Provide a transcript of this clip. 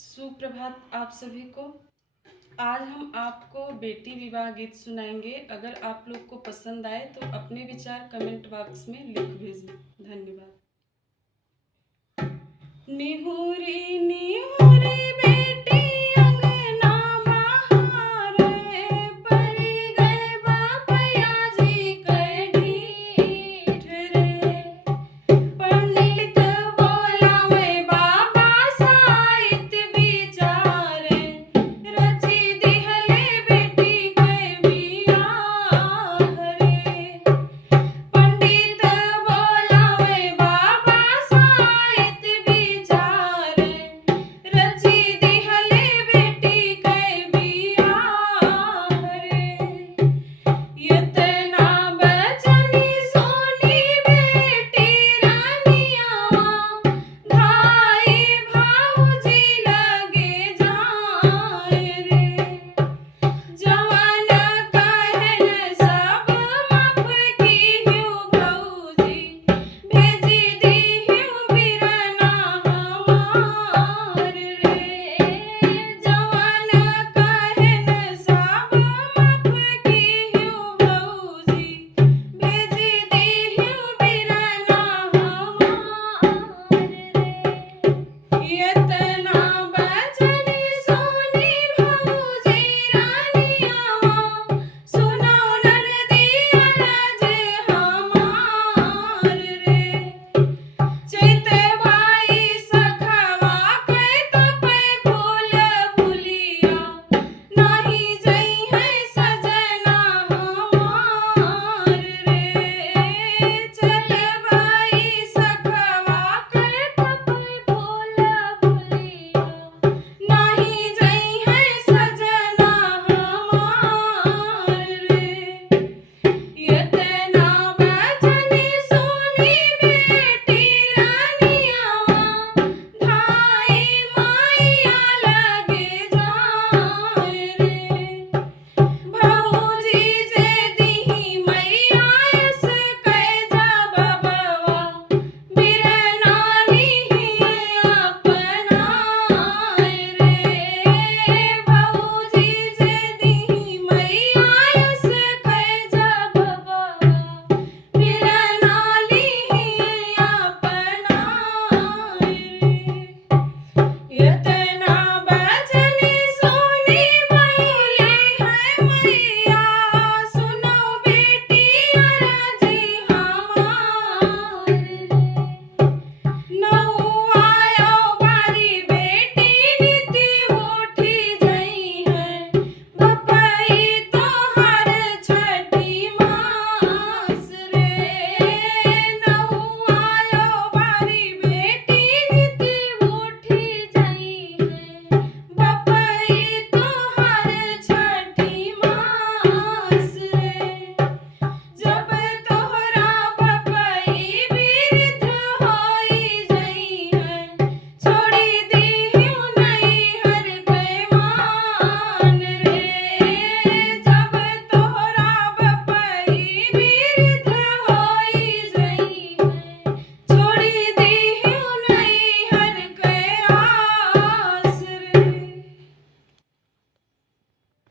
सुप्रभात आप सभी को। आज हम आपको बेटी विवाह गीत सुनाएंगे। अगर आप लोग को पसंद आए तो अपने विचार कमेंट बॉक्स में लिख भेजें। धन्यवाद। निहुरी निहुरी बेटी अंगना बहारे, परी गए बापया जी के ढीठ रे। पंडित बोलावे बाबा साहित विचारे, रची दिहले बेटी के बियाह रे। पंडित बोलावे बाबा साहित विचारे, रची दिहले बेटी के बियाह रे। इतना बचनी सोनी बेटी रानियावा, धाई भाऊजी लगे जाए रे। जवन कहन सब माफ कीहू भौजी, भेजी दीहू बिरना हमार रे। जवन कहन सब माफ कीहू भौजी, भेजी दीहू बिरना हमार रे।